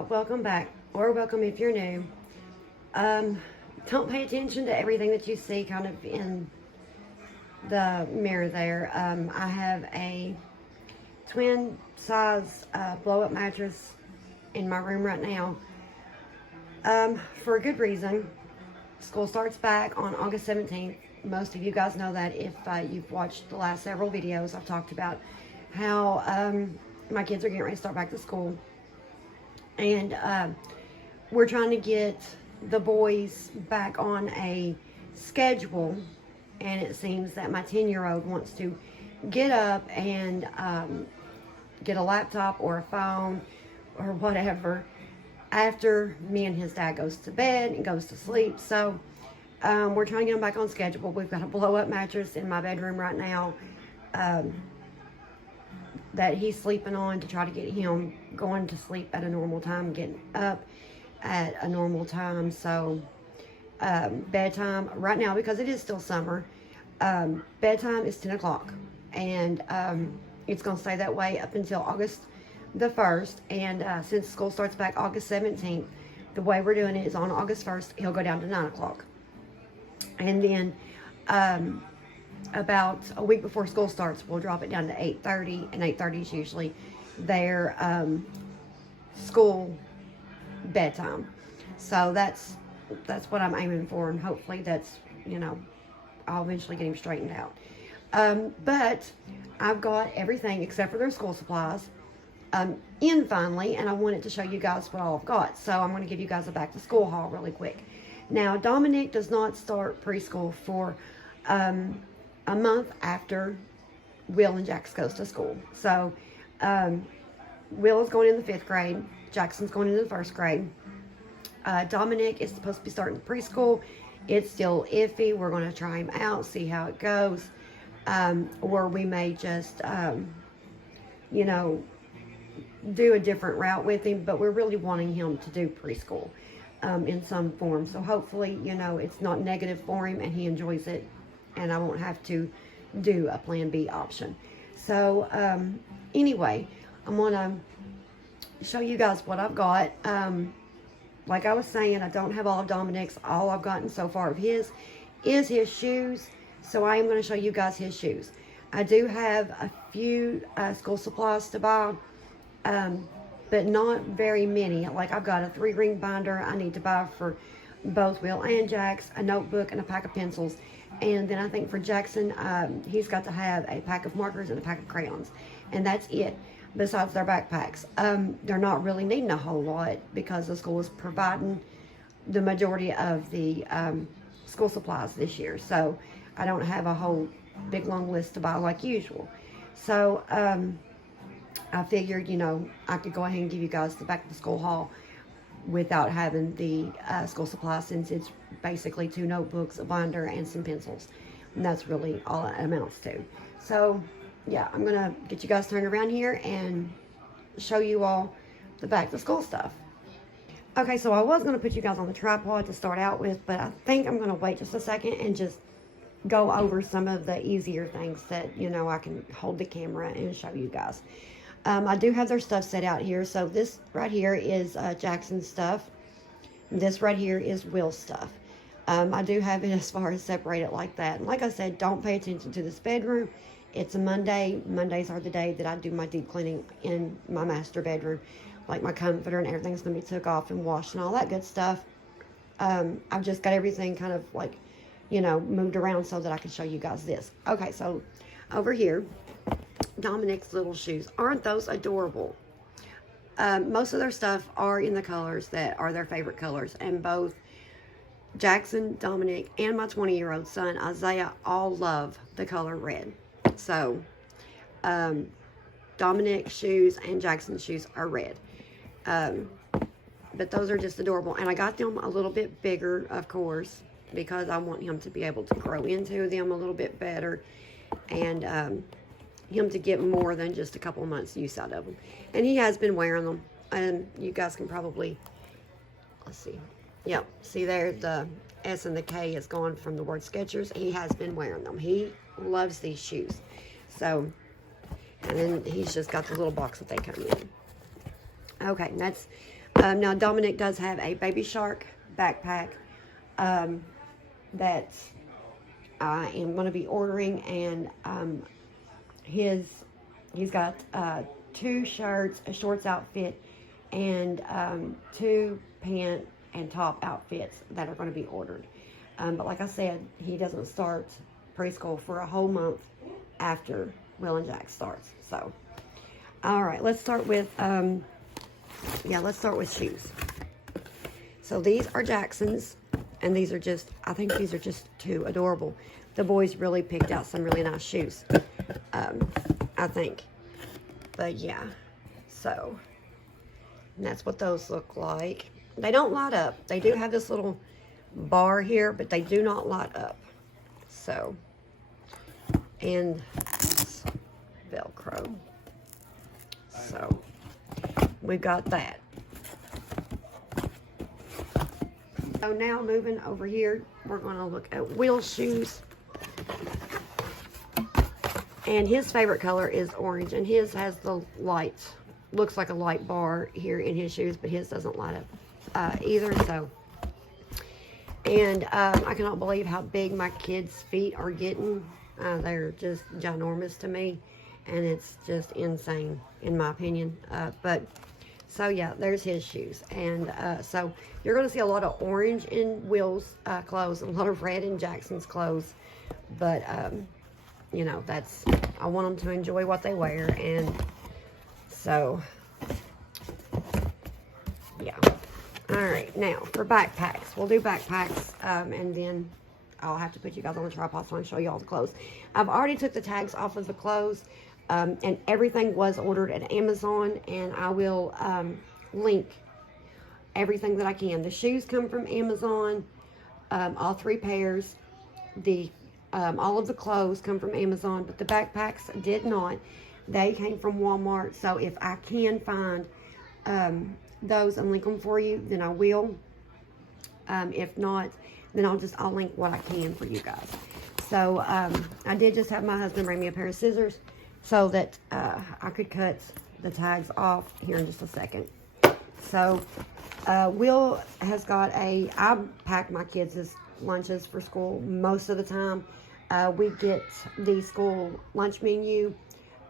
y'all, welcome back, or welcome if you're new. Don't pay attention to everything that you see kind of in the mirror there. I have a twin size blow-up mattress in my room right now for a good reason. School starts back on August 17th. Most of you guys know that if you've watched the last several videos. I've talked about how my kids are getting ready to start back to school. And we're trying to get the boys back on a schedule. And it seems that my 10-year-old wants to get up and get a laptop or a phone or whatever after me and his dad goes to bed and goes to sleep. So we're trying to get him back on schedule. We've got a blow-up mattress in my bedroom right now that he's sleeping on to try to get him going to sleep at a normal time, getting up at a normal time. So bedtime right now, because it is still summer, bedtime is 10 o'clock, and it's going to stay that way up until August the 1st. And since school starts back August 17th, the way we're doing it is on August 1st, he'll go down to 9 o'clock. And then about a week before school starts, we'll drop it down to 8:30, and 8:30 is usually their school bedtime. So that's what I'm aiming for, and hopefully that's, I'll eventually get him straightened out. But I've got everything except for their school supplies in finally, and I wanted to show you guys what all I've got. So I'm going to give you guys a back to school haul really quick. Now, Dominic does not start preschool for a month after Will and Jax goes to school. So Will is going in the 5th grade. Jackson's going into the 1st grade. Dominic is supposed to be starting preschool. It's still iffy. We're going to try him out, see how it goes. Or we may just, do a different route with him. But we're really wanting him to do preschool in some form. So hopefully, it's not negative for him and he enjoys it. And I won't have to do a plan B option. So, anyway, I'm going to show you guys what I've got. Like I was saying, I don't have all of Dominic's. All I've gotten so far of his is his shoes. So I am going to show you guys his shoes. I do have a few school supplies to buy, but not very many. Like I've got a 3-ring binder I need to buy for both Will and Jax, a notebook, and a pack of pencils. And then I think for Jackson, he's got to have a pack of markers and a pack of crayons. And that's it, besides their backpacks. They're not really needing a whole lot because the school is providing the majority of the school supplies this year. So I don't have a whole big long list to buy like usual. So I figured, I could go ahead and give you guys the back to school haul without having the school supplies, since it's basically 2 notebooks, a binder, and some pencils. And that's really all it amounts to. So, yeah, I'm going to get you guys turned around here and show you all the back to school stuff. Okay, so I was going to put you guys on the tripod to start out with, but I think I'm going to wait just a second and just go over some of the easier things that, I can hold the camera and show you guys. I do have their stuff set out here. So this right here is Jackson's stuff. This right here is Will's stuff. I do have it as far as separated like that. And like I said, don't pay attention to this bedroom. It's a Monday. Mondays are the day that I do my deep cleaning in my master bedroom. Like my comforter and everything's going to be took off and washed and all that good stuff. I've just got everything kind of like, moved around so that I can show you guys this. Okay, so over here, Dominic's little shoes. Aren't those adorable? Most of their stuff are in the colors that are their favorite colors, and both Jackson, Dominic, and my 20-year-old son Isaiah all love the color red. So Dominic's shoes and Jackson's shoes are red, but those are just adorable. And I got them a little bit bigger, of course, because I want him to be able to grow into them a little bit better, and him to get more than just a couple of months use out of them. And he has been wearing them, and you guys can probably, let's see, yep, see there, the S and the K is gone from the word Skechers. He has been wearing them. He loves these shoes. So, and then he's just got the little box that they come in. Okay, that's Now Dominic does have a Baby Shark backpack that I am going to be ordering, and he's got 2 shirts, a shorts outfit, and 2 pant and top outfits that are going to be ordered. But like I said, he doesn't start preschool for a whole month after Will and Jack starts. So, all right, let's start with let's start with shoes. So these are Jackson's, and these are just, I think these are just too adorable. The boys really picked out some really nice shoes, I think. But yeah, so that's what those look like. They don't light up. They do have this little bar here, but they do not light up. So, and Velcro. So we've got that. So now moving over here, we're going to look at Will's shoes. And his favorite color is orange, and his has the light, looks like a light bar here in his shoes, but his doesn't light up either. So, and I cannot believe how big my kids' feet are getting. They're just ginormous to me, and it's just insane in my opinion. But so yeah, there's his shoes, and so you're going to see a lot of orange in Will's clothes, and a lot of red in Jackson's clothes. But you know, that's, I want them to enjoy what they wear, and so yeah. All right, now for backpacks, we'll do backpacks, and then I'll have to put you guys on the tripod so I can show you all the clothes. I've already took the tags off of the clothes, and everything was ordered at Amazon, and I will link everything that I can. The shoes come from Amazon, all 3 pairs. The all of the clothes come from Amazon, but the backpacks did not. They came from Walmart. So if I can find those and link them for you, then I will. If not, then I'll link what I can for you guys. So I did just have my husband bring me a pair of scissors so that I could cut the tags off here in just a second. So Will has got I pack my kids' lunches for school most of the time. We get the school lunch menu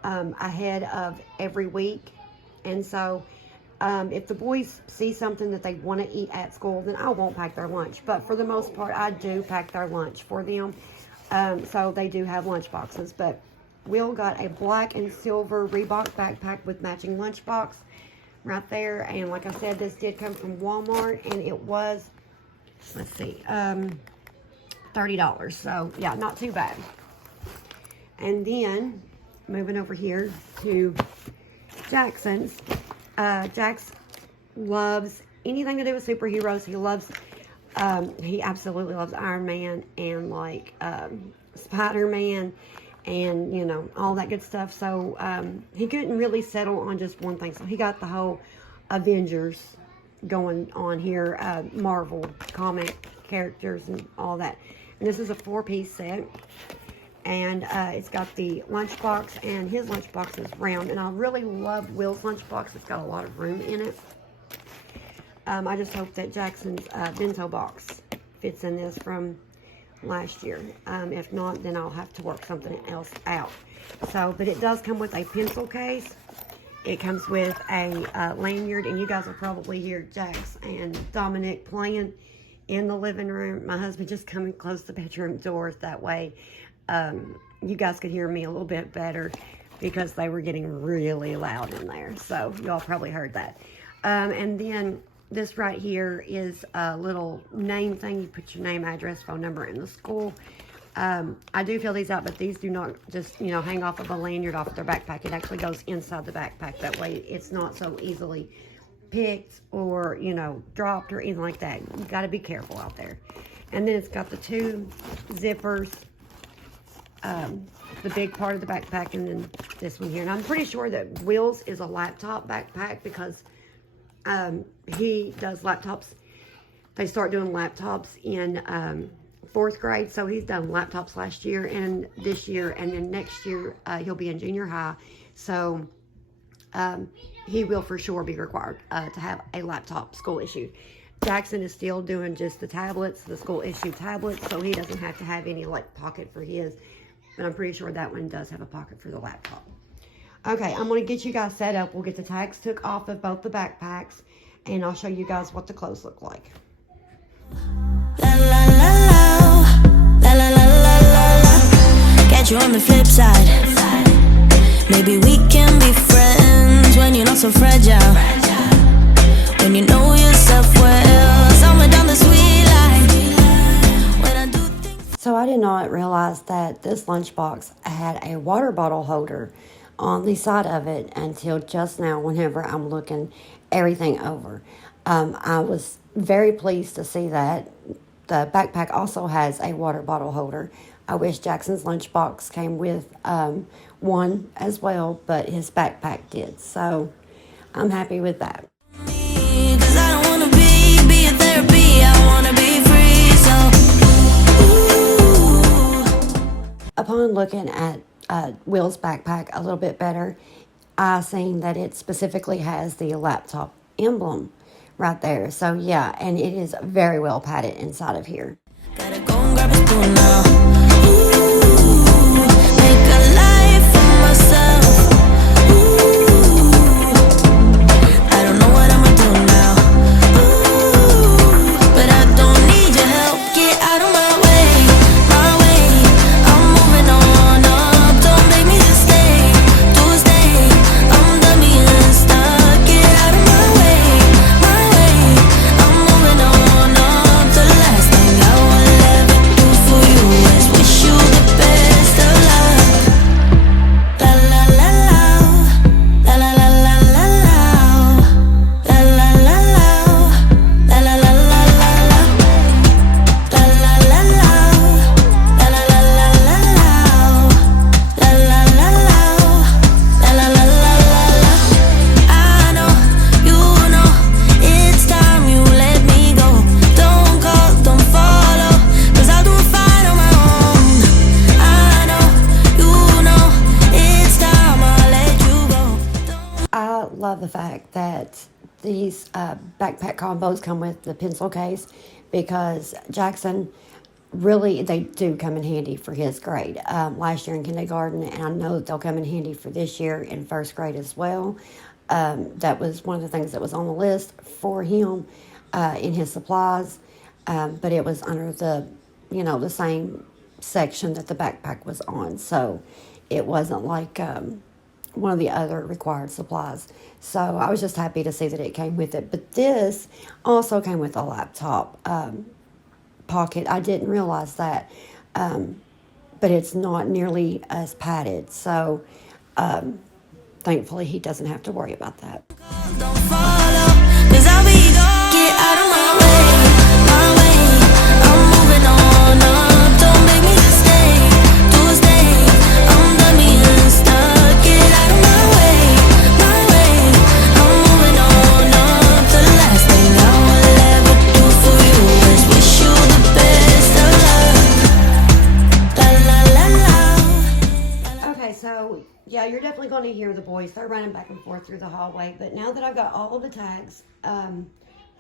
ahead of every week, and so if the boys see something that they want to eat at school, then I won't pack their lunch. But for the most part, I do pack their lunch for them. So they do have lunch boxes. But Will got a black and silver Reebok backpack with matching lunch box right there. And like I said, this did come from Walmart, and it was, let's see, $30. So yeah, not too bad. And then moving over here to Jackson's. Jax loves anything to do with superheroes. He absolutely loves Iron Man and like Spider-Man and, you know, all that good stuff. So he couldn't really settle on just one thing. So he got the whole Avengers going on here, Marvel comic characters and all that. And this is a 4-piece set. And it's got the lunchbox, and his lunchbox is round. And I really love Will's lunchbox. It's got a lot of room in it. I just hope that Jackson's bento box fits in this from last year. If not, then I'll have to work something else out. So, but it does come with a pencil case. It comes with a lanyard, and you guys will probably hear Jax and Dominic playing in the living room. My husband just come and close the bedroom doors that way. You guys could hear me a little bit better because they were getting really loud in there. So y'all probably heard that. And then this right here is a little name thing. You put your name, address, phone number in the school. I do fill these out, but these do not just, you know, hang off of a lanyard off their backpack. It actually goes inside the backpack. That way it's not so easily picked or, you know, dropped or anything like that. You got to be careful out there. And then it's got the 2 zippers. The big part of the backpack, and then this one here. And I'm pretty sure that Will's is a laptop backpack because he does laptops. They start doing laptops in 4th grade, so he's done laptops last year and this year, and then next year he'll be in junior high. So he will for sure be required to have a laptop school issued. Jackson is still doing just the tablets, the school issued tablets, so he doesn't have to have any like pocket for his, but I'm pretty sure that one does have a pocket for the laptop. Okay, I'm going to get you guys set up. We'll get the tags took off of both the backpacks, and I'll show you guys what the clothes look like. La la la la, la la la la la. Catch you on the flip side. Maybe we can be friends when you're not so fragile. When you know yourself well, somewhere down the sweet line. When I do things. So I did not realize that this lunchbox had a water bottle holder on the side of it until just now whenever I'm looking everything over. I was very pleased to see that. The backpack also has a water bottle holder. I wish Jackson's lunchbox came with one as well, but his backpack did. So I'm happy with that. Cause I don't wanna be a therapy, I wanna be free, so ooh. Upon looking at Will's backpack a little bit better, I seen that it specifically has the laptop emblem right there. So yeah, and it is very well padded inside of here. Gotta go and grab a spoon now. Ooh, make a life for myself. Ooh, I don't know what I'ma do now. Ooh, but I don't need your help. Get out of my way, my way. I'm moving on up. Don't make me just stay, do stay. I'm done being stuck. Get out of my way, my way. I'm moving on up. The last thing I will ever do for you is wish you the best of luck. La la la la, la la la la la la, la la la la, la la la la la la, la la la la la, la la la la, la la la la la, la la la la la, la la la la la, la la la la la, la la la la la, la la la la la, la la la la la, la la la la la, la la la la la, la la la la la, la la la la la, la la la la la, la la la la la, la la la la la, la la la la la, la la la la la, la la la la la, la la la la la, I know, you know, it's time you let me go. Don't call, don't follow, cause I'll do it fine on my own. I know, you know, it's time I'll let you go. I love the fact that these backpack combos come with the pencil case, because Jackson, really, they do come in handy for his grade. Last year in kindergarten, and I know that they'll come in handy for this year in first grade as well. That was one of the things that was on the list for him in his supplies, but it was under the, the same section that the backpack was on, so it wasn't like one of the other required supplies. So I was just happy to see that it came with it. But this also came with a laptop pocket. I didn't realize that, but it's not nearly as padded. So thankfully he doesn't have to worry about that. Don't follow, cause I'll be gone. Get out of my way, my way. I'm moving on up. Don't make me just stay, do stay. I'm done being stuck. Get out of my way, my way. I'm moving on up. The last thing I will ever do for you is wish you the best of luck. La la la la. Okay, so yeah, you're definitely going to hear the boys. They're running back and forth through the hallway. But now that I've got all of the tags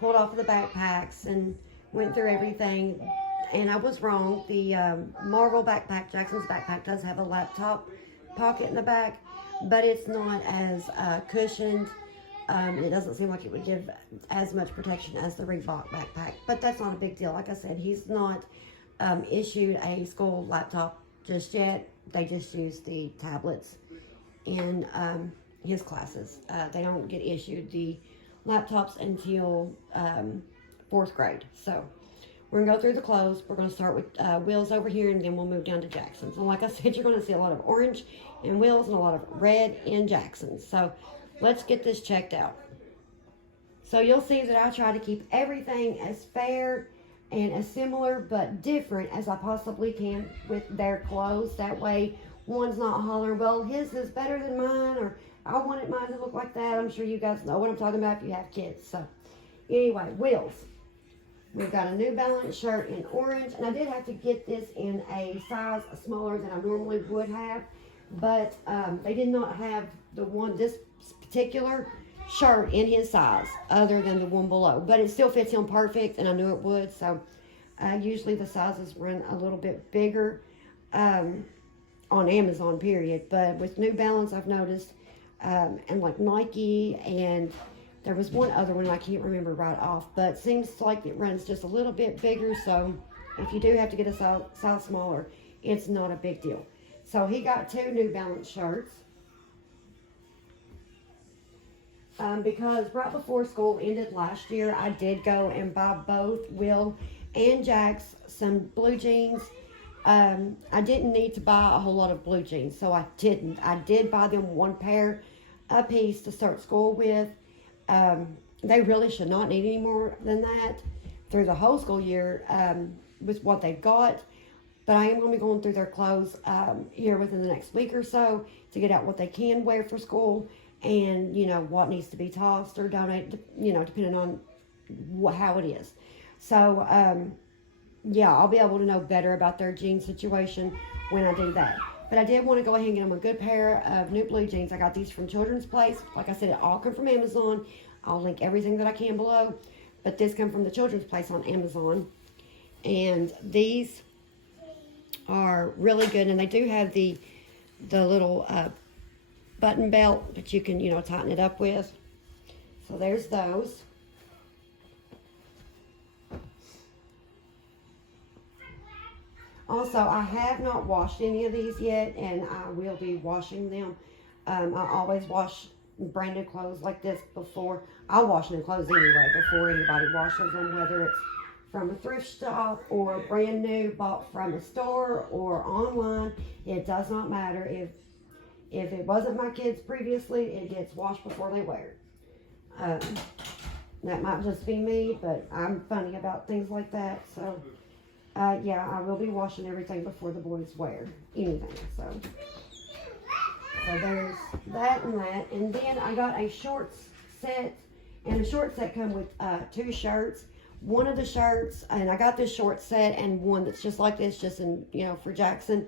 pulled off of the backpacks and went through everything, and I was wrong. The Marvel backpack, Jackson's backpack, does have a laptop pocket in the back, but it's not as cushioned. It doesn't seem like it would give as much protection as the Reebok backpack, but that's not a big deal. Like I said, he's not issued a school laptop just yet. They just use the tablets in his classes. They don't get issued the laptops until 4th grade. So we're gonna go through the clothes. We're gonna start with Will's over here, and then we'll move down to Jackson's. And like I said, you're gonna see a lot of orange in Will's and a lot of red in Jackson's. So let's get this checked out. So you'll see that I try to keep everything as fair and as similar but different as I possibly can with their clothes. That way one's not hollering, well, his is better than mine, or I wanted mine to look like that. I'm sure you guys know what I'm talking about if you have kids. So anyway, Will's. We've got a New Balance shirt in orange, and I did have to get this in a size smaller than I normally would have, but they did not have this particular shirt in his size other than the one below, but it still fits him perfect, and I knew it would. So usually the sizes run a little bit bigger on Amazon, period. But with New Balance, I've noticed, and like Nike, and there was one other one I can't remember right off, but seems like it runs just a little bit bigger. So if you do have to get a size smaller, it's not a big deal. So he got 2 New Balance shirts. Because right before school ended last year, I did go and buy both Will and Jax some blue jeans. I didn't need to buy a whole lot of blue jeans, so I didn't. I did buy them 1 pair a piece to start school with. They really should not need any more than that through the whole school year with what they've got. But I am going to be going through their clothes here within the next week or so to get out what they can wear for school, and what needs to be tossed or donated, depending on how it is. So yeah, I'll be able to know better about their jean situation when I do that. But I did want to go ahead and get them a good pair of new blue jeans. I got these from Children's Place. Like I said, it all come from Amazon. I'll link everything that I can below, but this come from the Children's Place on Amazon, and these are really good. And they do have the little button belt that you can tighten it up with. So there's those. Also, I have not washed any of these yet, and I will be washing them. I always wash brand new clothes like this before. I wash new clothes anyway before anybody washes them, whether it's from a thrift shop or brand new bought from a store or online. It does not matter. If it wasn't my kids previously, it gets washed before they wear it. That might just be me, but I'm funny about things like that. So, yeah, I will be washing everything before the boys wear anything. So there's that and that. And then I got a shorts set, and the short set come with 2 shirts. One of the shirts, and I got this short set and one that's just like this, just in, for Jackson.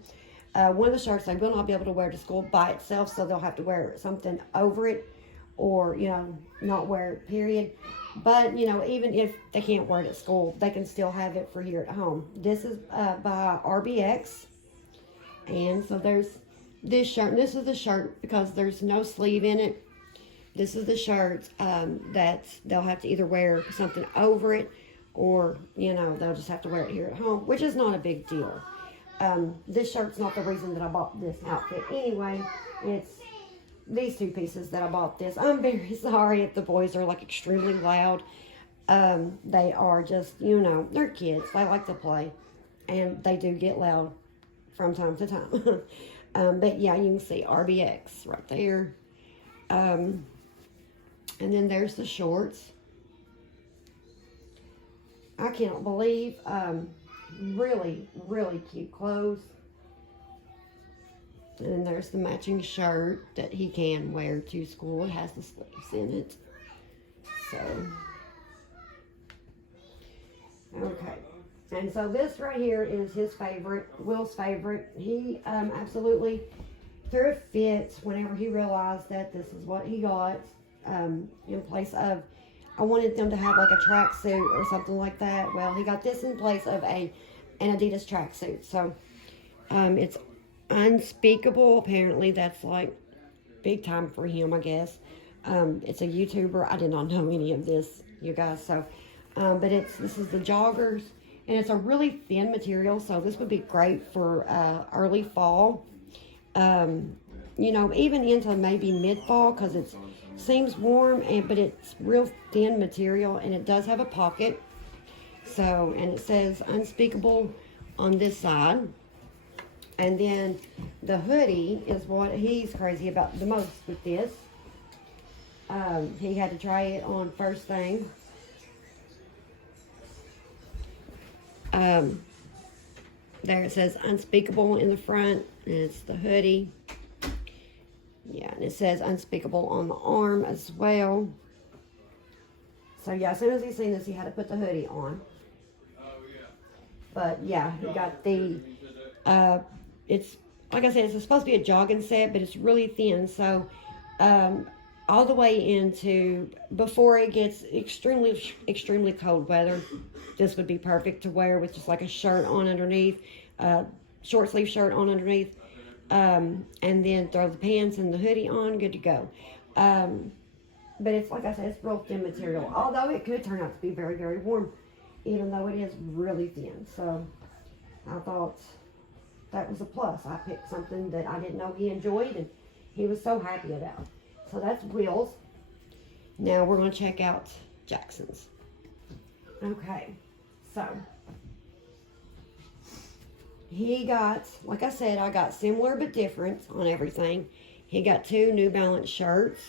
One of the shirts they will not be able to wear to school by itself, so they'll have to wear something over it, or not wear it, period. But even if they can't wear it at school, they can still have it for here at home. This is by RBX, and so there's this shirt. And this is the shirt because there's no sleeve in it. This is the shirt that they'll have to either wear something over it, or they'll just have to wear it here at home, which is not a big deal. This shirt's not the reason that I bought this outfit anyway. It's these 2 pieces that I bought this. I'm very sorry if the boys are like extremely loud. They are just, they're kids. They like to play, and they do get loud from time to time. But yeah, you can see RBX right there. And then there's the shorts. I cannot believe, really, really cute clothes. And then there's the matching shirt that he can wear to school. It has the sleeves in it. So, okay. And so this right here is his favorite, Will's favorite. He absolutely threw a fit whenever he realized that this is what he got in place of, I wanted them to have like a tracksuit or something like that. Well, he got this in place of an Adidas tracksuit. So it's Unspeakable. Apparently that's like big time for him, I guess. It's a YouTuber. I did not know any of this, you guys. So, but this is the joggers, and it's a really thin material. So this would be great for early fall. Even into maybe mid-fall, because it seems warm, but it's real thin material, and it does have a pocket. So, and it says Unspeakable on this side. And then the hoodie is what he's crazy about the most with this. He had to try it on first thing. There it says Unspeakable in the front, and it's the hoodie. Yeah, and it says Unspeakable on the arm as well. So yeah, as soon as he seen this, he had to put the hoodie on. But yeah, he got the, it's, like I said, it's supposed to be a jogging set, but it's really thin. So all the way into, before it gets extremely cold weather, this would be perfect to wear with just like a shirt on underneath, short sleeve shirt on underneath, and then throw the pants and the hoodie on, good to go. But it's, like I said, it's real thin material, although it could turn out to be very, very warm, even though it is really thin. So I thought that was a plus. I picked something that I didn't know he enjoyed, and he was so happy about. So that's Will's. Now we're going to check out Jackson's. Okay, so he got, like I said, I got similar but different on everything. He got 2 New Balance shirts.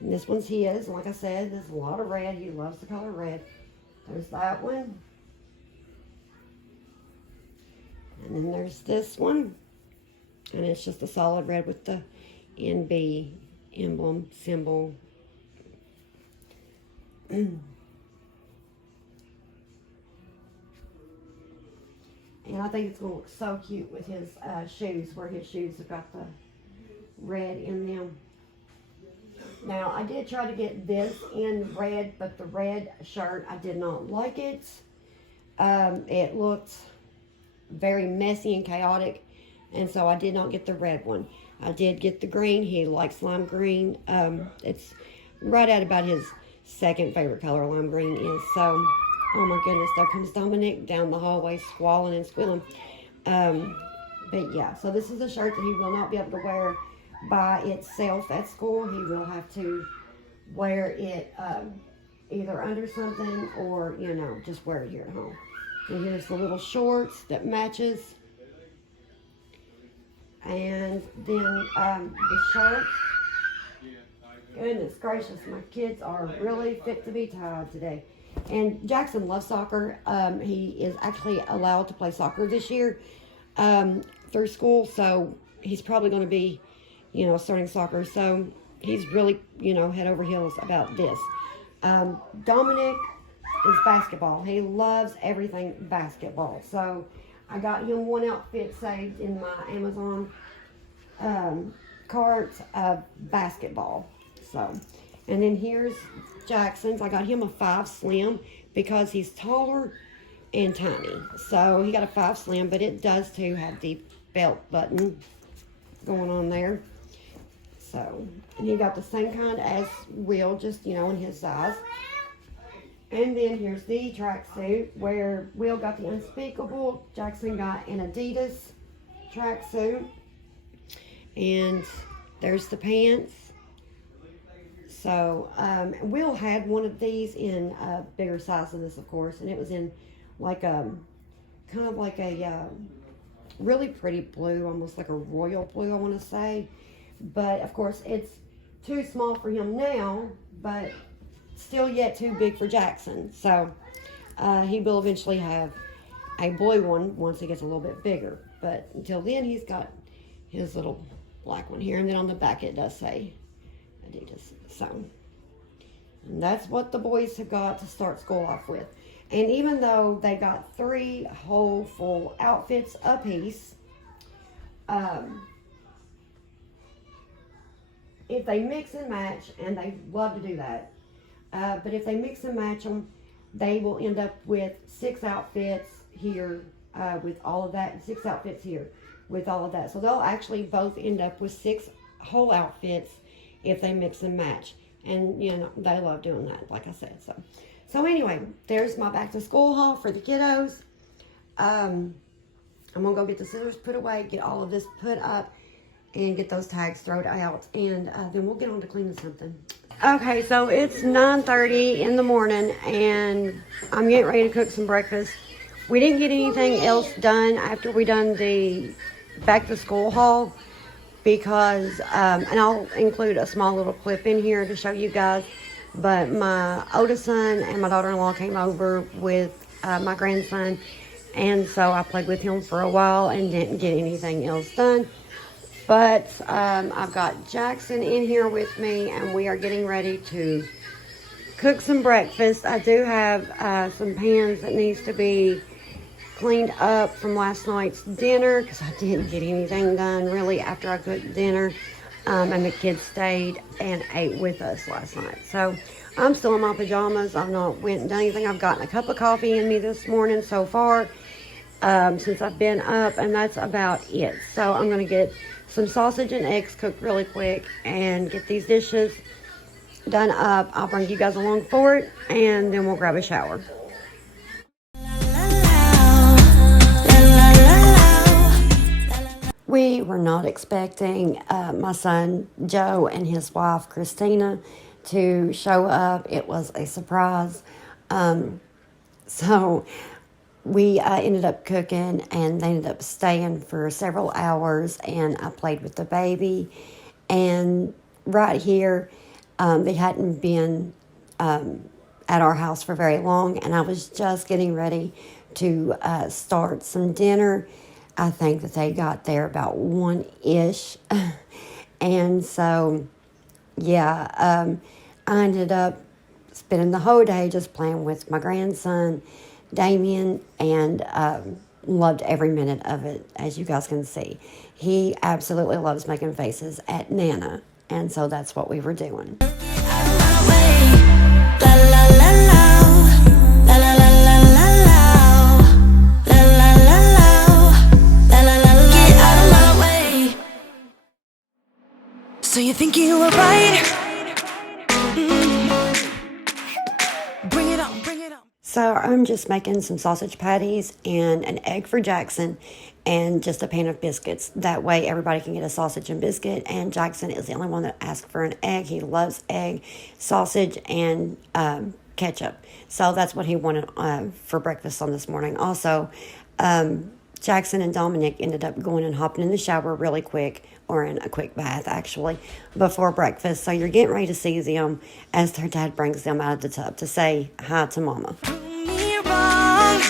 And this one's his. Like I said, there's a lot of red. He loves the color red. There's that one. And then there's this one. And it's just a solid red with the NB emblem, symbol. And I think it's going to look so cute with his shoes, where his shoes have got the red in them. Now, I did try to get this in red, but the red shirt, I did not like it. It looked very messy and chaotic, and so I did not get the red one. I did get the green. He likes lime green. It's right at about his second favorite color, lime green is. So, oh my goodness, there comes Dominic down the hallway squalling and squealing. But yeah, so this is a shirt that he will not be able to wear by itself at school. He will have to wear it either under something or, you know, just wear it here at home. And here's the little shorts that matches. And then the shirt. Goodness gracious, my kids are really fit to be tied today. And Jackson loves soccer. He is actually allowed to play soccer this year through school, so he's probably going to be, you know, starting soccer. So he's really, you know, head over heels about this. Dominic is basketball. He loves everything basketball. So I got him one outfit saved in my Amazon cart of basketball. So, and then here's Jackson's. I got him a 5 slim because he's taller and tiny. So he got a 5 slim, but it does too have the belt button going on there. So, and he got the same kind as Will, just, you know, in his size. And then here's the tracksuit, where Will got the Unspeakable, Jackson got an Adidas tracksuit. And there's the pants. So, Will had one of these in a bigger size than this, of course, and it was in like a, kind of like a really pretty blue, almost like a royal blue, I want to say. But, of course, it's too small for him now, but still yet too big for Jackson. So, he will eventually have a blue one once he gets a little bit bigger. But until then, he's got his little black one here. And then on the back, it does say Adidas. So, and that's what the boys have got to start school off with. And even though they got 3 whole full outfits apiece, if they mix and match, and they love to do that, but if they mix and match them, they will end up with 6 outfits here with all of that, and 6 outfits here with all of that. So they'll actually both end up with 6 whole outfits if they mix and match. And, you know, they love doing that, like I said. So anyway, there's my back to school haul for the kiddos. I'm going to go get the scissors put away, get all of this put up, and get those tags thrown out. And then we'll get on to cleaning something. Okay, so it's 9:30 in the morning, and I'm getting ready to cook some breakfast. We didn't get anything else done after we done the back to school haul, because, and I'll include a small little clip in here to show you guys, but my oldest son and my daughter-in-law came over with my grandson, and so I played with him for a while and didn't get anything else done. But I've got Jackson in here with me, and we are getting ready to cook some breakfast. I do have some pans that needs to be cleaned up from last night's dinner, because I didn't get anything done really after I cooked dinner. and the kids stayed and ate with us last night. So I'm still in my pajamas. I've not went and done anything. I've gotten a cup of coffee in me this morning so far since I've been up, and that's about it. So I'm going to get some sausage and eggs cooked really quick and get these dishes done up. I'll bring you guys along for it, and then we'll grab a shower. We were not expecting my son Joe and his wife Christina to show up. It was a surprise. So we ended up cooking, and they ended up staying for several hours, and I played with the baby. And right here, they hadn't been at our house for very long, and I was just getting ready to start some dinner. I think that they got there about 1-ish. And so, yeah, I ended up spending the whole day just playing with my grandson, Damien, and loved every minute of it, as you guys can see. He absolutely loves making faces at Nana, and so that's what we were doing. So you think you were right? Bring it on, bring it on. So I'm just making some sausage patties and an egg for Jackson and just a pan of biscuits. That way everybody can get a sausage and biscuit, and Jackson is the only one that asked for an egg. He loves egg, sausage, and ketchup. So that's what he wanted for breakfast on this morning. Also, Jackson and Dominic ended up going and hopping in the shower really quick, or in a quick bath actually, before breakfast. So you're getting ready to see them as their dad brings them out of the tub to say hi to mama. Me wrong,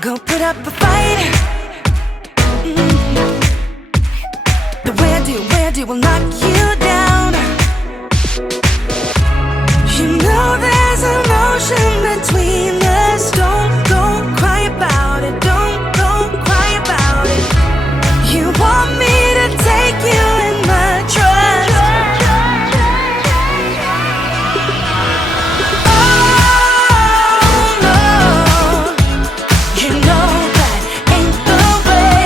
go put up a fight. The way I do will knock you down. You know there's emotion between us. Don't cry about it. Don't cry about it. You want me to take you in my trust. Oh no, you know that ain't the way.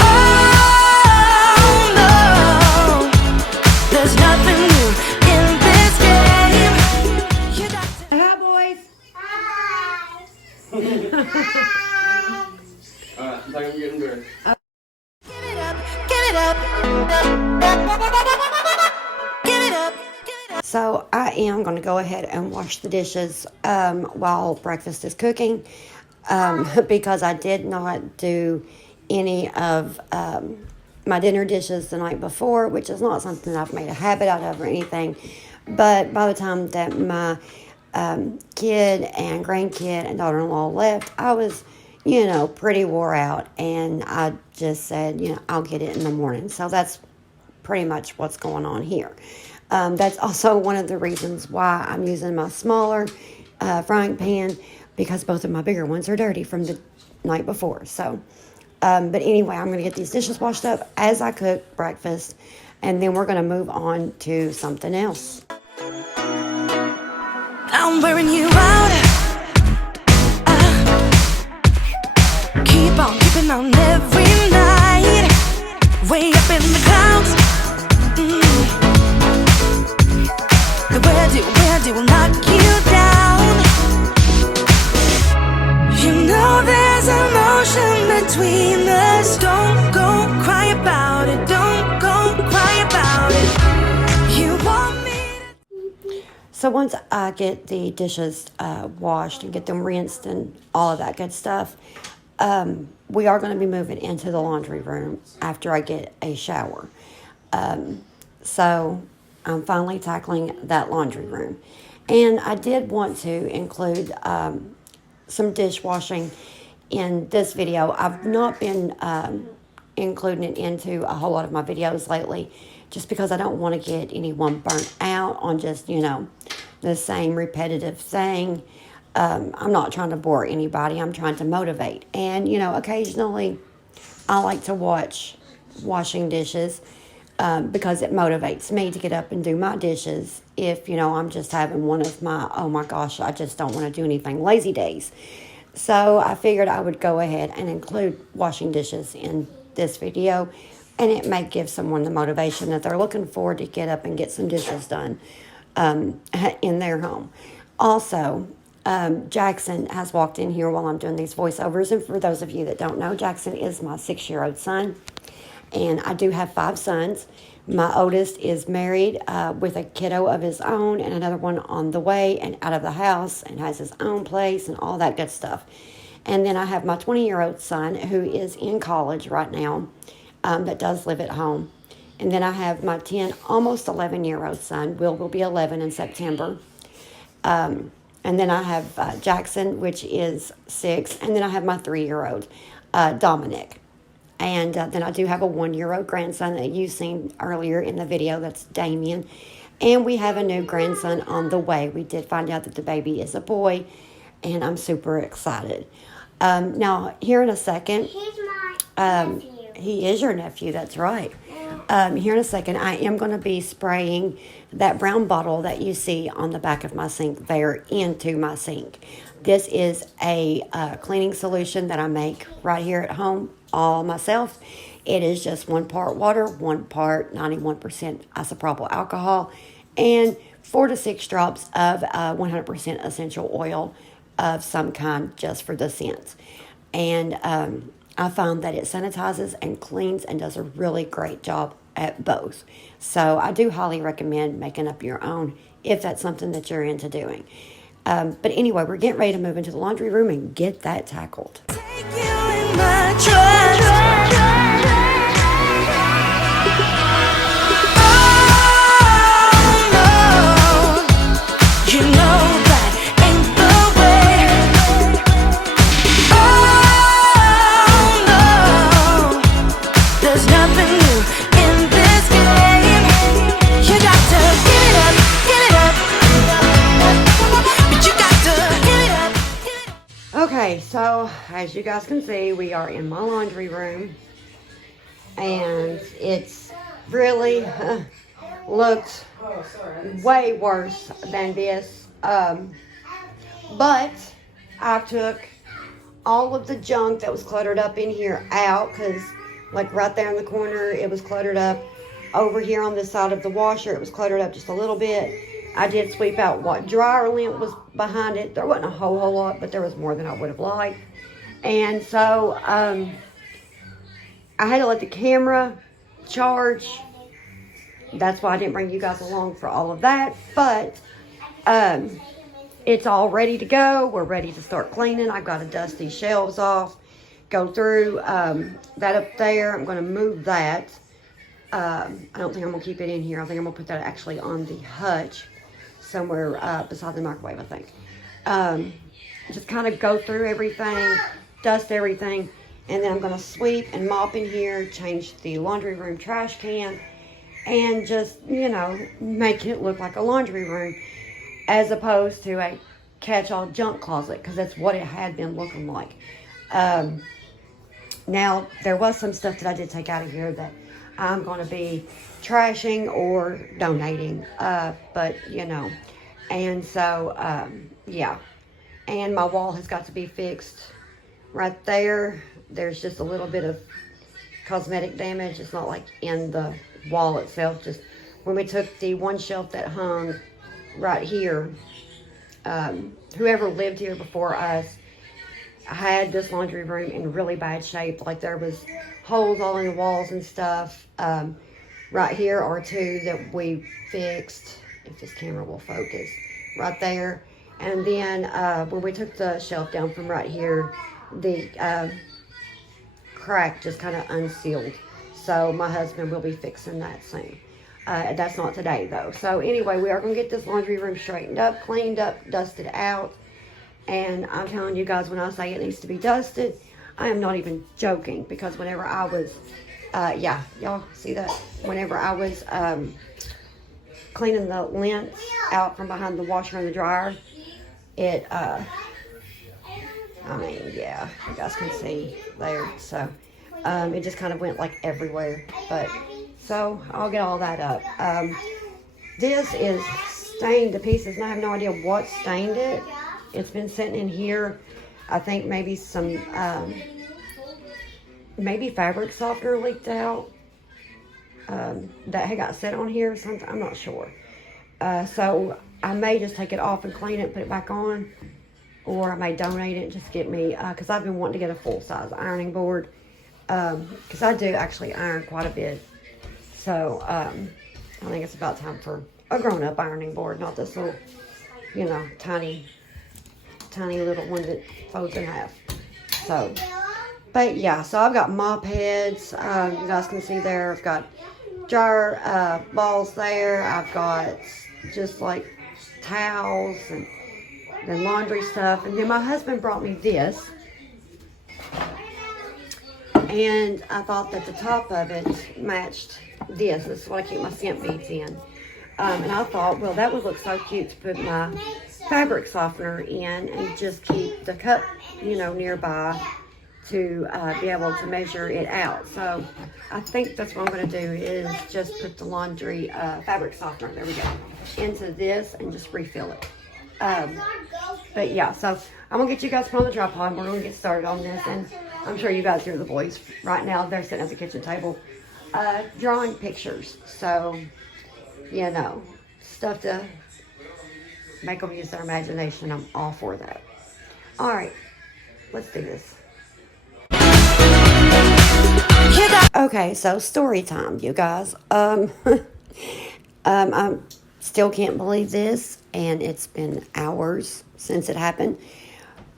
Oh no, there's nothing new in this game. You got to Hi, boys. Alright, I'm getting good. give it up, give it up. Give it up, give it up. So I am going to go ahead and wash the dishes while breakfast is cooking because I did not do any of my dinner dishes the night before, which is not something I've made a habit out of or anything. But by the time that my kid and grandkid and daughter-in-law left, I was, pretty wore out, and I just said, I'll get it in the morning. So that's pretty much what's going on here. That's also one of the reasons why I'm using my smaller frying pan, because both of my bigger ones are dirty from the night before. So, but anyway, I'm going to get these dishes washed up as I cook breakfast, and then we're going to move on to something else. I'm wearing you out. Keep on keeping on every night. Way up in the clouds. The way I do will knock you down. You know there's emotion between us. Don't go cry about it. Don't go cry about it. You want me to... So once I get the dishes washed and get them rinsed and all of that good stuff, we are going to be moving into the laundry room after I get a shower. So I'm finally tackling that laundry room. And I did want to include some dishwashing in this video. I've not been including it into a whole lot of my videos lately, just because I don't want to get anyone burnt out on just, the same repetitive thing. I'm not trying to bore anybody. I'm trying to motivate. And, occasionally I like to watch washing dishes. because it motivates me to get up and do my dishes if, I'm just having one of my, oh my gosh, I just don't want to do anything lazy days. So I figured I would go ahead and include washing dishes in this video, and it may give someone the motivation that they're looking for to get up and get some dishes done in their home. Also, Jackson has walked in here while I'm doing these voiceovers, and for those of you that don't know, Jackson is my 6-year-old son, and I do have 5 sons. My oldest is married with a kiddo of his own and another one on the way and out of the house and has his own place and all that good stuff. And then I have my 20-year-old son who is in college right now that does live at home. And then I have my 10, almost 11-year-old son. Will be 11 in September. And then I have Jackson, which is 6. And then I have my 3-year-old, Dominic. And then I do have a 1-year-old grandson that you've seen earlier in the video. That's Damien. And we have a new grandson on the way. We did find out that the baby is a boy, and I'm super excited. Now, here in a second... He's my nephew. He is your nephew, that's right. Here in a second, I am going to be spraying that brown bottle that you see on the back of my sink there into my sink. This is a cleaning solution that I make right here at home all myself. It is just 1 part water, 1 part 91% isopropyl alcohol, and 4 to 6 drops of 100% essential oil of some kind just for the scents. And I found that it sanitizes and cleans and does a really great job at both. So I do highly recommend making up your own if that's something that you're into doing. But anyway, we're getting ready to move into the laundry room and get that tackled. Take you in my trust. You know that ain't the way. Oh no, there's nothing new in this game. You got to give it up, but you got to give it up. Okay, so as you guys can see, we are in my laundry room, and it's really looked way worse than this. But I took all of the junk that was cluttered up in here out, because like right there in the corner, it was cluttered up. Over here on this side of the washer, it was cluttered up just a little bit. I did sweep out what dryer lint was behind it. There wasn't a whole lot, but there was more than I would have liked. And so I had to let the camera charge. That's why I didn't bring you guys along for all of that. But it's all ready to go. We're ready to start cleaning. I've got to dust these shelves off, go through that up there. I'm going to move that. I don't think I'm going to keep it in here. I think I'm going to put that actually on the hutch somewhere beside the microwave, I think. Just kind of go through everything, dust everything, and then I'm going to sweep and mop in here, change the laundry room trash can, and just, make it look like a laundry room as opposed to a catch-all junk closet, because that's what it had been looking like. Now, there was some stuff that I did take out of here that I'm going to be trashing or donating, and so, yeah. And my wall has got to be fixed right there. There's just a little bit of cosmetic damage. It's not like in the wall itself. Just when we took the one shelf that hung right here, whoever lived here before us had this laundry room in really bad shape. Like there was holes all in the walls and stuff. Right here are 2 that we fixed, if this camera will focus, right there. And then when we took the shelf down from right here, the crack just kind of unsealed. So my husband will be fixing that soon. That's not today though. So anyway, we are going to get this laundry room straightened up, cleaned up, dusted out. And I'm telling you guys, when I say it needs to be dusted, I am not even joking, because whenever I was, yeah, y'all see that? Whenever I was cleaning the lint out from behind the washer and the dryer, it, I mean, yeah, you guys can see there. So it just kind of went like everywhere. But So I'll get all that up. This is stained to pieces, and I have no idea what stained it. It's been sitting in here. I think maybe some, maybe fabric softener leaked out. That had got set on here or something. I'm not sure. So I may just take it off and clean it, put it back on, or I may donate it and just get me, because I've been wanting to get a full-size ironing board, because I do actually iron quite a bit. So I think it's about time for a grown-up ironing board, not this little, tiny little one that folds in half. So, but yeah, so I've got mop heads. You guys can see there. I've got jar balls there. I've got just like towels and then laundry stuff. And then my husband brought me this. And I thought that the top of it matched this. This is what I keep my scent beads in. And I thought, well, that would look so cute to put my fabric softener in and just keep the cup, nearby to be able to measure it out. So I think that's what I'm going to do is just put the laundry fabric softener, there we go, into this and just refill it. But yeah, so I'm going to get you guys put on the tripod and we're going to get started on this. And I'm sure you guys hear the boys right now. They're sitting at the kitchen table drawing pictures. So, stuff to make them use their imagination. I'm all for that. All right, let's do this. Okay, so story time, you guys. I still can't believe this, and it's been hours since it happened.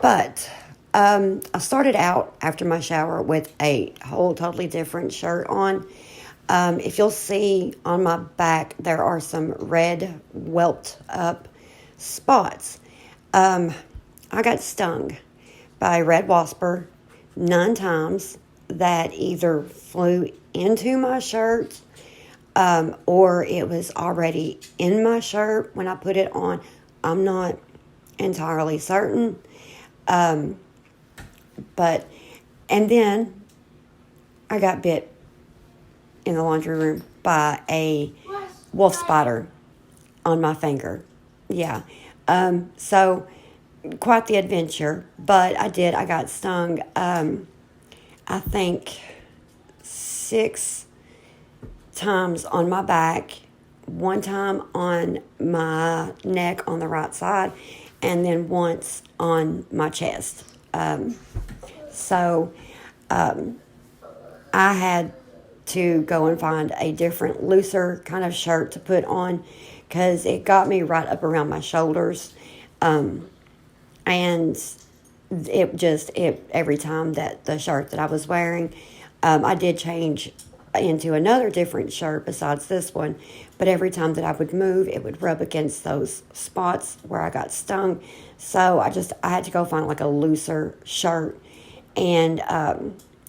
But I started out after my shower with a whole totally different shirt on. If you'll see on my back, there are some red welt up spots. I got stung by a red wasper 9 times that either flew into my shirt or it was already in my shirt when I put it on. I'm not entirely certain. And then I got bit in the laundry room by a wolf spider on my finger. Yeah. So quite the adventure, but I got stung, I think 6 times on my back, 1 time on my neck on the right side, and then once on my chest. So I had to go and find a different, looser kind of shirt to put on because it got me right up around my shoulders. And every time that the shirt that I was wearing, I did change into another different shirt besides this one, but every time that I would move, it would rub against those spots where I got stung. So I had to go find like a looser shirt. And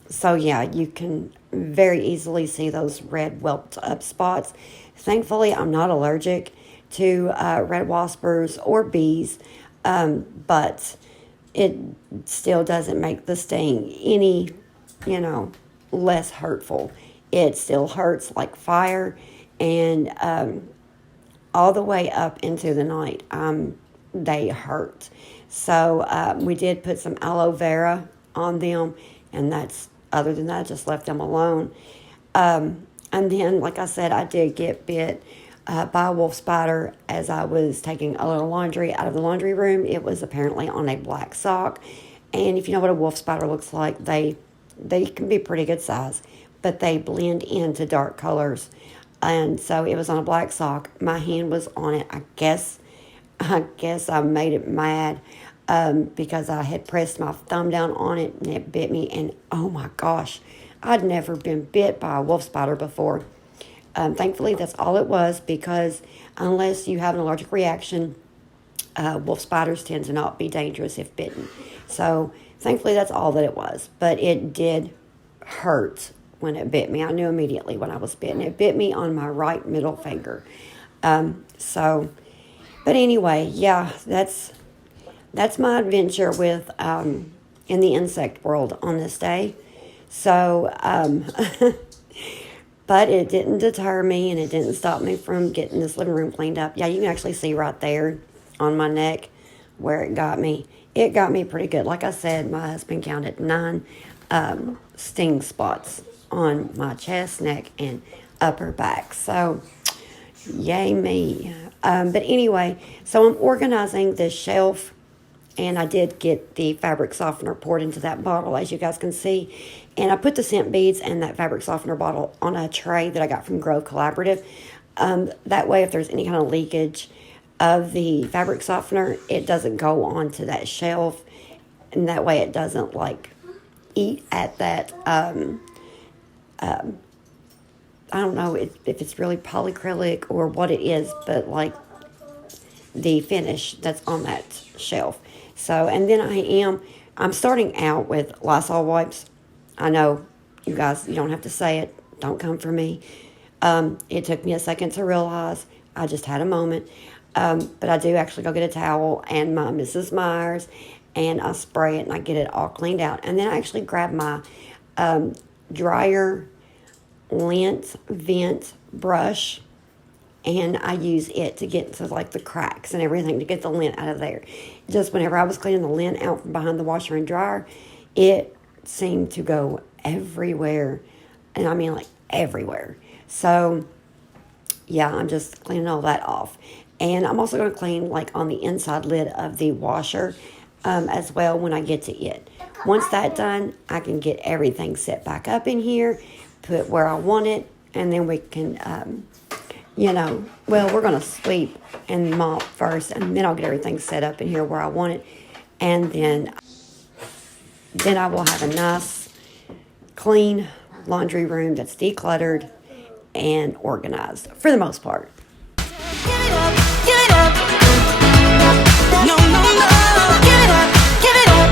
so yeah, you can very easily see those red welt up spots. Thankfully, I'm not allergic to red waspers or bees, but it still doesn't make the sting any, less hurtful. It still hurts like fire, and all the way up into the night, they hurt. So we did put some aloe vera on them, and other than that, I just left them alone. And then, like I said, I did get bit by a wolf spider as I was taking a little laundry out of the laundry room. It was apparently on a black sock. And if you know what a wolf spider looks like, they can be pretty good size, but they blend into dark colors. And so it was on a black sock. My hand was on it. I guess I made it mad because I had pressed my thumb down on it and it bit me. And oh my gosh, I'd never been bit by a wolf spider before. Thankfully, that's all it was, because unless you have an allergic reaction, wolf spiders tend to not be dangerous if bitten. So thankfully, that's all that it was. But it did hurt when it bit me. I knew immediately when I was bitten. It bit me on my right middle finger. But anyway, yeah, that's my adventure with in the insect world on this day. So, But it didn't deter me, and it didn't stop me from getting this living room cleaned up. Yeah, you can actually see right there on my neck where it got me. It got me pretty good. Like I said, my husband counted 9 sting spots on my chest, neck, and upper back. So, yay me. But anyway, so I'm organizing this shelf, and I did get the fabric softener poured into that bottle, as you guys can see. And I put the scent beads and that fabric softener bottle on a tray that I got from Grove Collaborative. That way, if there's any kind of leakage of the fabric softener, it doesn't go onto that shelf. And that way it doesn't, like, eat at that, I don't know if it's really polyacrylic or what it is, but like the finish that's on that shelf. So, and then I'm starting out with Lysol wipes. I know you guys, you don't have to say it. Don't come for me. It took me a second to realize. I just had a moment. But I do actually go get a towel and my Mrs. Myers, and I spray it and I get it all cleaned out. And then I actually grab my dryer lint vent brush, and I use it to get into like the cracks and everything, to get the lint out of there. Just whenever I was cleaning the lint out from behind the washer and dryer, it seemed to go everywhere, and I mean like everywhere. So yeah, I'm just cleaning all that off. And I'm also going to clean like on the inside lid of the washer as well when I get to it. Once that's done, I can get everything set back up in here, put where I want it, and then we can, we're going to sweep and mop first, and then I'll get everything set up in here where I want it. And then I will have a nice, clean laundry room that's decluttered and organized for the most part. Give it up, give it up. No, no, no. Give it up, give it up.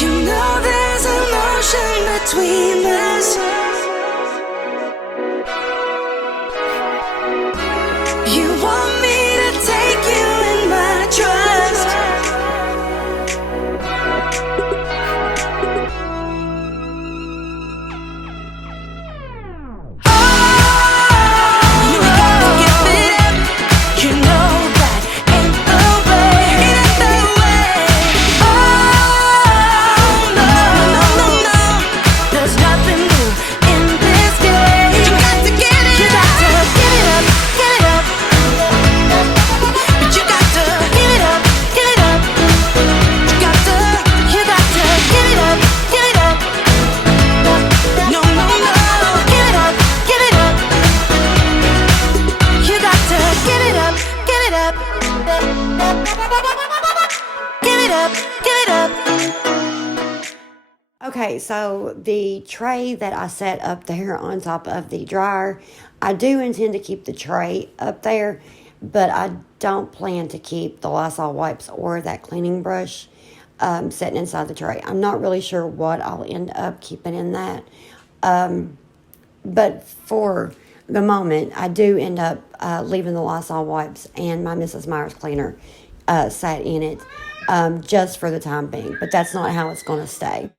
You know there's an ocean between us. You want me to take you in my trust. Okay, so the tray that I set up there on top of the dryer, I do intend to keep the tray up there, but I don't plan to keep the Lysol wipes or that cleaning brush sitting inside the tray. I'm not really sure what I'll end up keeping in that. But for the moment, I do end up leaving the Lysol wipes and my Mrs. Myers cleaner sat in it just for the time being. But that's not how it's going to stay.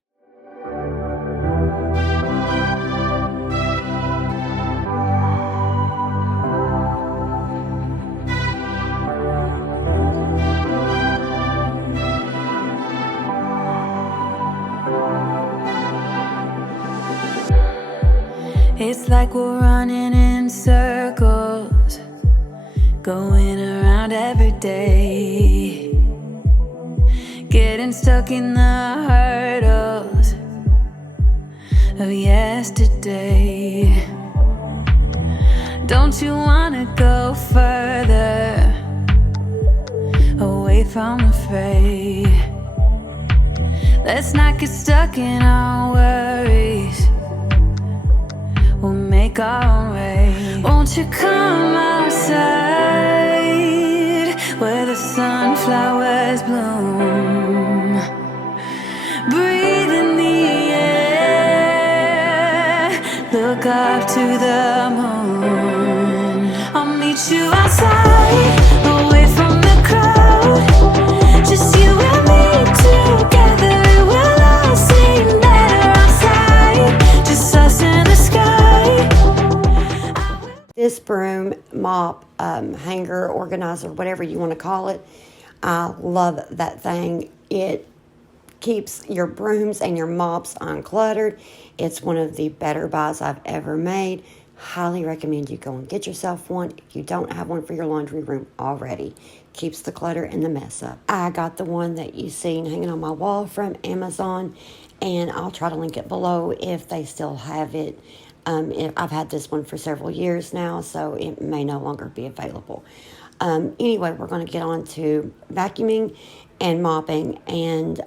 It's like we're running in circles, going around every day, getting stuck in the hurdles of yesterday. Don't you wanna go further away from the fray? Let's not get stuck in our worries. We'll make our own way. Won't you come outside where the sunflowers bloom? Breathe in the air, look up to the moon. I'll meet you outside, away from the crowd. Just you and me together, we'll all sing better outside. this broom, mop, hanger, organizer, whatever you want to call it, I love that thing. It keeps your brooms and your mops uncluttered. It's one of the better buys I've ever made. Highly recommend you go and get yourself one if you don't have one for your laundry room already. Keeps the clutter and the mess up. I got the one that you seen hanging on my wall from Amazon, and I'll try to link it below if they still have it. I've had this one for several years now, so it may no longer be available. Anyway, we're going to get on to vacuuming and mopping, and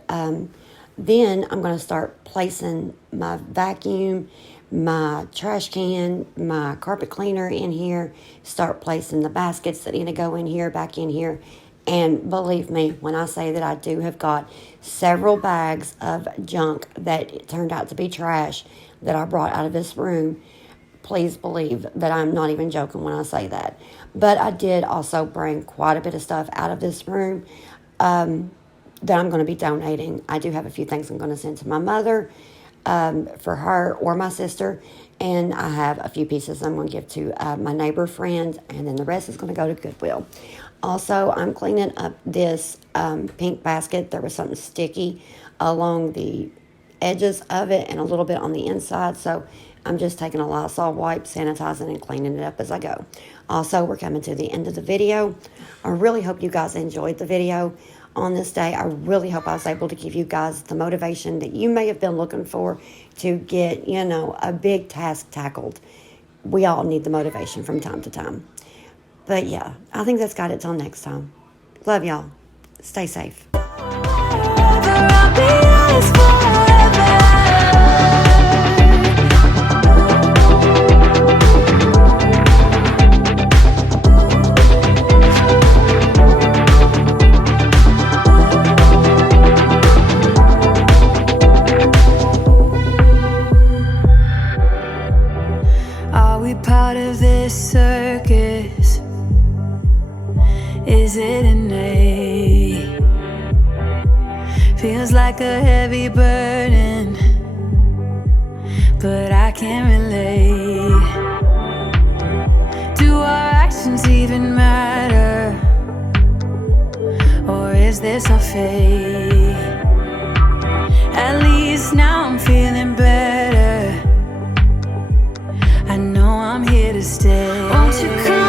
then I'm going to start placing my vacuum, my trash can, my carpet cleaner in here, start placing the baskets that need to go in here, back in here. And believe me when I say that I do have got several bags of junk that turned out to be trash that I brought out of this room. Please believe that I'm not even joking when I say that. But I did also bring quite a bit of stuff out of this room that I'm going to be donating. I do have a few things I'm going to send to my mother for her or my sister. And I have a few pieces I'm going to give to my neighbor friend. And then the rest is going to go to Goodwill. Also, I'm cleaning up this pink basket. There was something sticky along the edges of it and a little bit on the inside. So I'm just taking a Lysol wipe, sanitizing, and cleaning it up as I go. Also, we're coming to the end of the video. I really hope you guys enjoyed the video on this day. I really hope I was able to give you guys the motivation that you may have been looking for to get, a big task tackled. We all need the motivation from time to time. But yeah, I think that's got it till next time. Love y'all. Stay safe. Are we part of this circus? Is it innate? Feels like a heavy burden, but I can't relate. Do our actions even matter? Or is this our fate? At least now I'm feeling better. I know I'm here to stay. Won't you come?